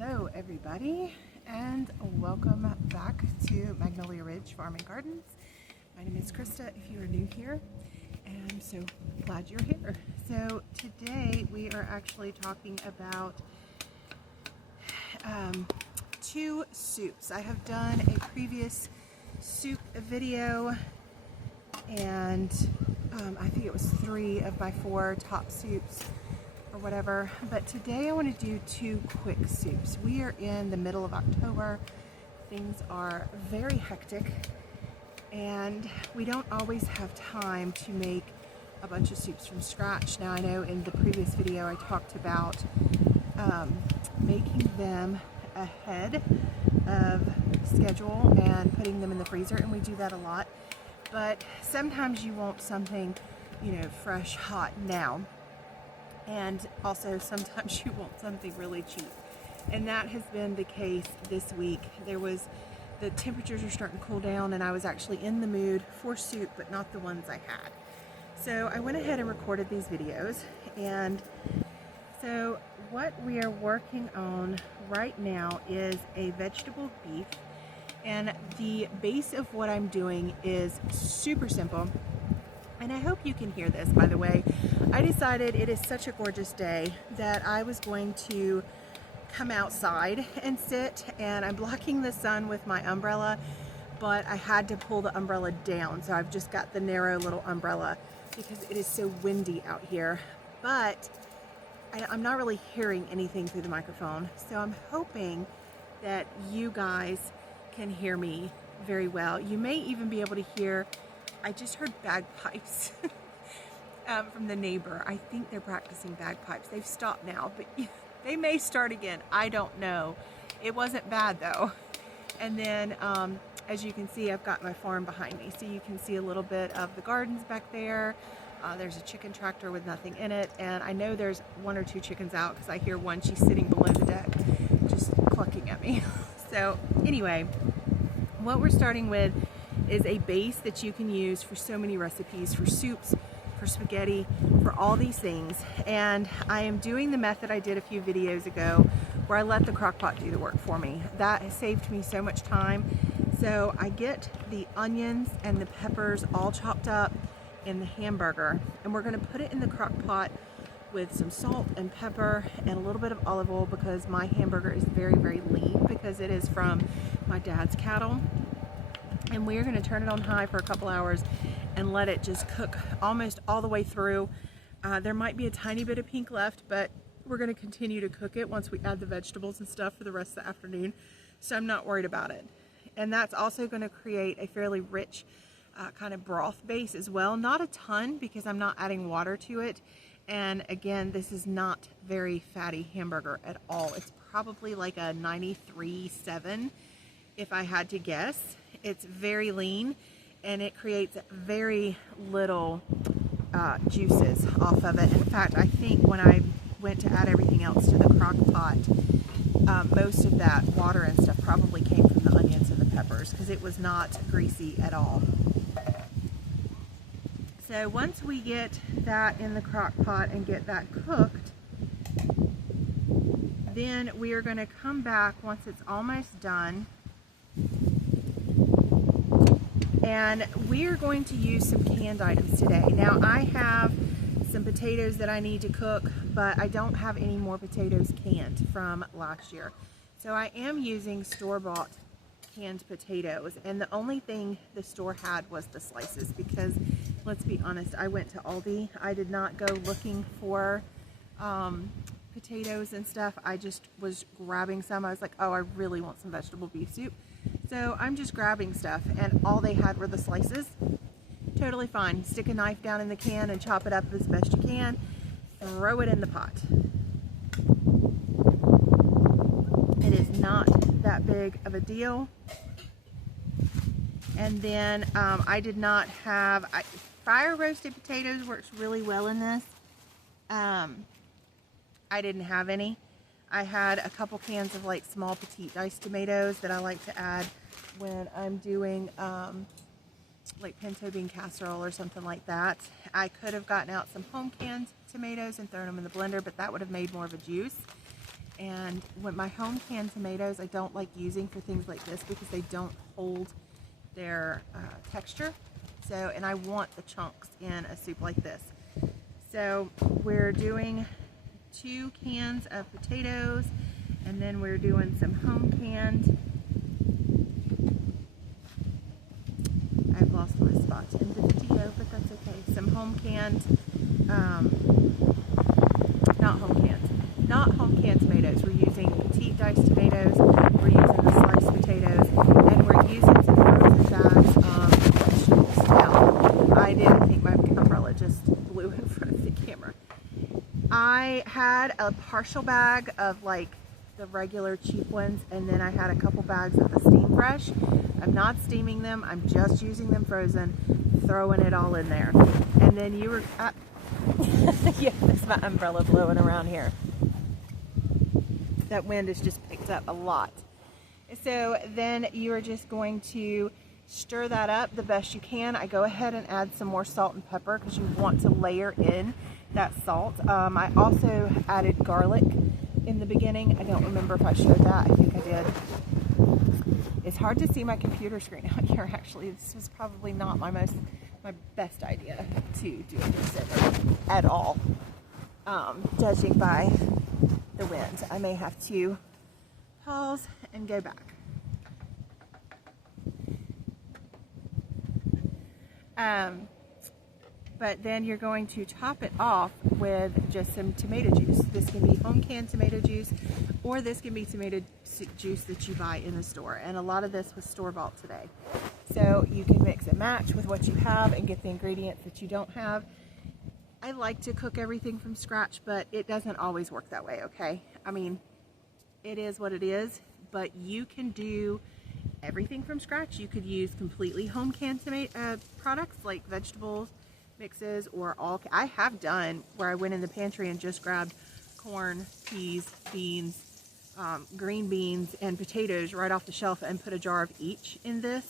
Hello everybody, and welcome back to Magnolia Ridge Farm and Gardens. My name is Krista if you are new here, and I'm so glad you're here. So today we are actually talking about two soups. I have done a previous soup video, and I think it was 3 of my 4 top soups or whatever, but today I want to do 2 quick soups. We are in the middle of October. Things are very hectic and we don't always have time to make a bunch of soups from scratch. Now I know in the previous video I talked about making them ahead of schedule and putting them in the freezer, and we do that a lot, but sometimes you want something, you know, fresh, hot now. And also sometimes you want something really cheap, and that has been the case this week. The temperatures are starting to cool down, and I was actually in the mood for soup, but not the ones I had. So I went ahead and recorded these videos, and so what we are working on right now is a vegetable beef, and the base of what I'm doing is super simple. And I hope you can hear this, by the way. I decided it is such a gorgeous day that I was going to come outside and sit, and I'm blocking the sun with my umbrella, but I had to pull the umbrella down. So I've just got the narrow little umbrella because it is so windy out here. But I'm not really hearing anything through the microphone. So I'm hoping that you guys can hear me very well. You may even be able to hear, I just heard bagpipes from the neighbor. I think they're practicing bagpipes. They've stopped now, but they may start again. I don't know. It wasn't bad though. And then as you can see, I've got my farm behind me. So you can see a little bit of the gardens back there. There's a chicken tractor with nothing in it. And I know there's 1 or 2 chickens out because I hear one. She's sitting below the deck just clucking at me. So anyway, what we're starting with is a base that you can use for so many recipes, for soups, for spaghetti, for all these things. And I am doing the method I did a few videos ago where I let the crock pot do the work for me. That has saved me so much time. So I get the onions and the peppers all chopped up in the hamburger, and we're gonna put it in the crock pot with some salt and pepper and a little bit of olive oil, because my hamburger is very, very lean because it is from my dad's cattle. And we're going to turn it on high for a couple hours and let it just cook almost all the way through. There might be a tiny bit of pink left, but we're going to continue to cook it once we add the vegetables and stuff for the rest of the afternoon. So I'm not worried about it. And that's also going to create a fairly rich kind of broth base as well. Not a ton, because I'm not adding water to it. And again, this is not very fatty hamburger at all. It's probably like a 93.7 if I had to guess. It's very lean, and it creates very little juices off of it. In fact, I think when I went to add everything else to the crock pot, most of that water and stuff probably came from the onions and the peppers, because it was not greasy at all. So once we get that in the crock pot and get that cooked, then we are going to come back once it's almost done, and we are going to use some canned items today. Now I have some potatoes that I need to cook, but I don't have any more potatoes canned from last year. So I am using store-bought canned potatoes, and the only thing the store had was the slices, because let's be honest, I went to Aldi. I did not go looking for potatoes and stuff. I just was grabbing some. I was like, oh, I really want some vegetable beef soup. So I'm just grabbing stuff, and all they had were the slices. Totally fine. Stick a knife down in the can and chop it up as best you can. Throw it in the pot. It is not that big of a deal. And then I did not have, fire roasted potatoes works really well in this. I didn't have any. I had a couple cans of like small petite diced tomatoes that I like to add when I'm doing like pinto bean casserole or something like that. I could have gotten out some home canned tomatoes and thrown them in the blender, but that would have made more of a juice. And with my home canned tomatoes, I don't like using for things like this because they don't hold their texture. So, and I want the chunks in a soup like this. So we're doing 2 cans of potatoes, and then we're doing some home canned. I've lost my spot in the video, but that's okay. Some home canned, not home canned tomatoes. We're using petite diced tomatoes, we're using the sliced potatoes, and we're using some frozen bags of vegetables. Now, I didn't think my umbrella just blew in front of the camera. I had a partial bag of like the regular cheap ones, and then I had a couple bags of the Steam Fresh. I'm not steaming them, I'm just using them frozen, throwing it all in there. And then you were, yeah, that's my umbrella blowing around here. That wind has just picked up a lot. So then you are just going to stir that up the best you can. I go ahead and add some more salt and pepper because you want to layer in that salt. I also added garlic in the beginning. I don't remember if I showed that. I think I did. It's hard to see my computer screen out here actually. This was probably not my best idea to do this at all. Judging by the wind. I may have to pause and go back. But then you're going to top it off with just some tomato juice. This can be home canned tomato juice, or this can be tomato juice that you buy in the store. And a lot of this was store-bought today. So you can mix and match with what you have and get the ingredients that you don't have. I like to cook everything from scratch, but it doesn't always work that way, okay? I mean, it is what it is, but you can do everything from scratch. You could use completely home canned tomato products like vegetables, mixes, or all. I have done where I went in the pantry and just grabbed corn, peas, beans, green beans, and potatoes right off the shelf and put a jar of each in this.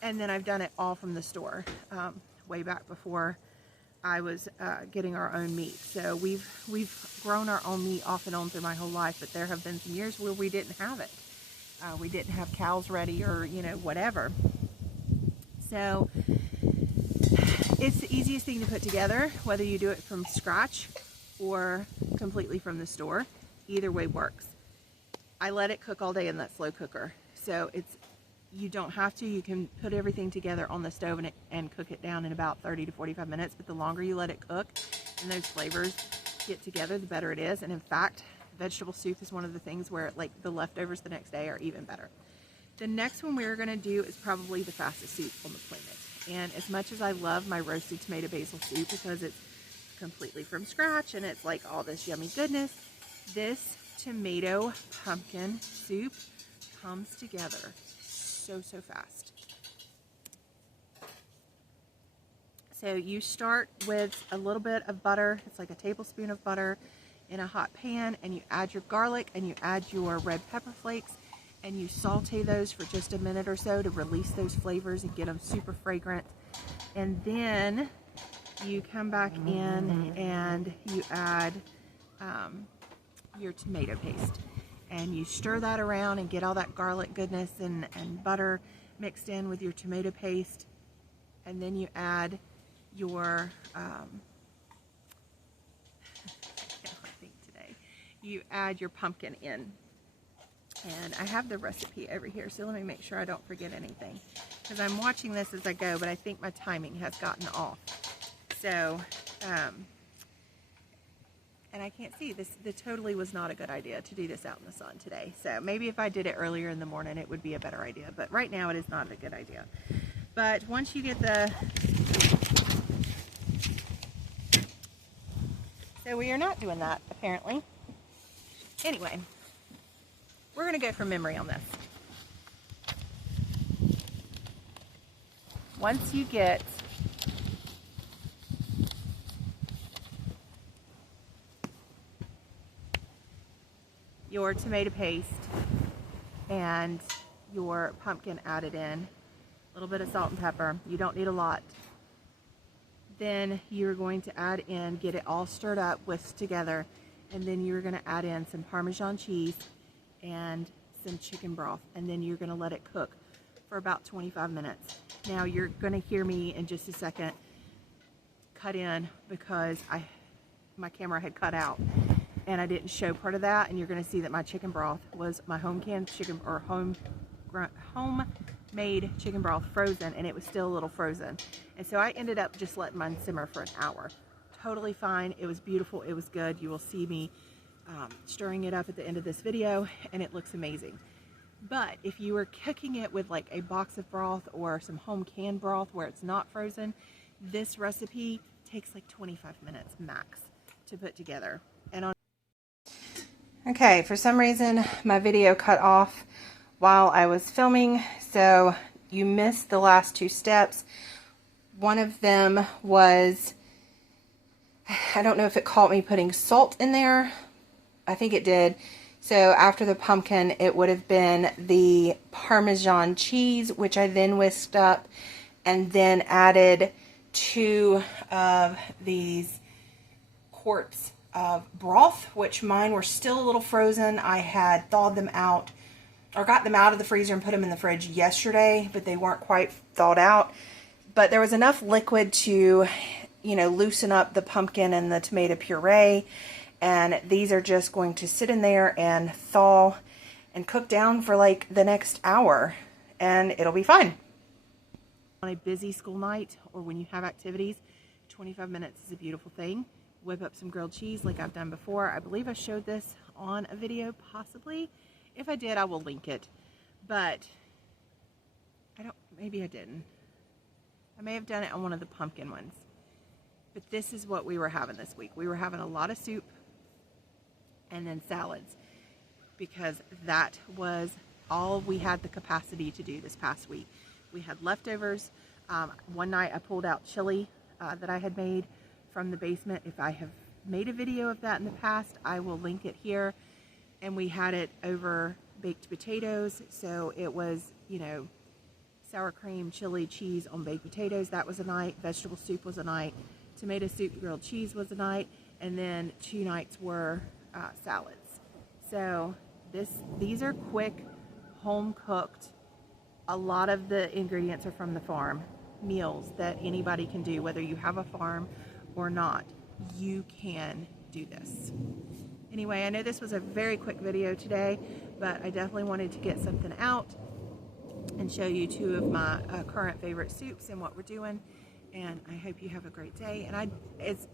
And then I've done it all from the store way back before I was getting our own meat. So we've grown our own meat off and on through my whole life, but there have been some years where we didn't have it. We didn't have cows ready, or whatever. So it's the easiest thing to put together, whether you do it from scratch or completely from the store. Either way works. I let it cook all day in that slow cooker, so you don't have to. You can put everything together on the stove and cook it down in about 30 to 45 minutes, but the longer you let it cook and those flavors get together, the better it is. And in fact, vegetable soup is one of the things where like the leftovers the next day are even better. The next one we're going to do is probably the fastest soup on the planet. And as much as I love my roasted tomato basil soup because it's completely from scratch and it's like all this yummy goodness, this tomato pumpkin soup comes together so fast. So you start with a little bit of butter. It's like a tablespoon of butter in a hot pan, and you add your garlic and you add your red pepper flakes, and you saute those for just a minute or so to release those flavors and get them super fragrant. And then you come back in and you add your tomato paste, and you stir that around and get all that garlic goodness and butter mixed in with your tomato paste. And then you add your you add your pumpkin in. And I have the recipe over here, so let me make sure I don't forget anything, because I'm watching this as I go, but I think my timing has gotten off. So and I can't see this. Totally was not a good idea to do this out in the sun today. So maybe if I did it earlier in the morning, it would be a better idea. But right now, it is not a good idea. But once you get so we are not doing that apparently. Anyway, we're going to go from memory on this. Once you get your tomato paste and your pumpkin added in, a little bit of salt and pepper, you don't need a lot, then you're going to add in, get it all stirred up, whisked together, and then you're going to add in some Parmesan cheese and some chicken broth, and then you're going to let it cook for about 25 minutes. Now you're going to hear me in just a second cut in because my camera had cut out and I didn't show part of that, and you're going to see that my chicken broth was my homemade chicken broth, frozen, and it was still a little frozen, and so I ended up just letting mine simmer for an hour. Totally fine. It was beautiful. It was good. You will see me stirring it up at the end of this video, and it looks amazing. But if you were cooking it with like a box of broth or some home canned broth where it's not frozen, this recipe takes like 25 minutes max to put together. Okay, for some reason my video cut off while I was filming, so you missed the last two steps. One of them was, I don't know if it caught me putting salt in there. I think it did. So after the pumpkin, it would have been the Parmesan cheese, which I then whisked up and then added 2 of these quarts of broth, which mine were still a little frozen. I had thawed them out, or got them out of the freezer and put them in the fridge yesterday, but they weren't quite thawed out. But there was enough liquid to, you know, loosen up the pumpkin and the tomato puree. And these are just going to sit in there and thaw and cook down for like the next hour, and it'll be fine. On a busy school night or when you have activities, 25 minutes is a beautiful thing. Whip up some grilled cheese like I've done before. I believe I showed this on a video, possibly. If I did, I will link it. But maybe I didn't. I may have done it on one of the pumpkin ones. But this is what we were having this week. We were having a lot of soup and then salads, because that was all we had the capacity to do this past week. We had leftovers. One night I pulled out chili that I had made from the basement. If I have made a video of that in the past, I will link it here. And we had it over baked potatoes. So it was, you know, sour cream, chili, cheese on baked potatoes. That was a night. Vegetable soup was a night. Tomato soup, grilled cheese was a night. And then 2 nights were salads. So these are quick, home cooked. A lot of the ingredients are from the farm. Meals that anybody can do, whether you have a farm or not. You can do this. Anyway, I know this was a very quick video today, but I definitely wanted to get something out and show you 2 of my current favorite soups and what we're doing. And I hope you have a great day. And as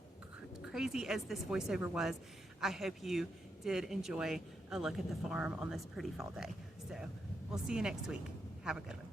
crazy as this voiceover was, I hope you did enjoy a look at the farm on this pretty fall day. So we'll see you next week. Have a good one.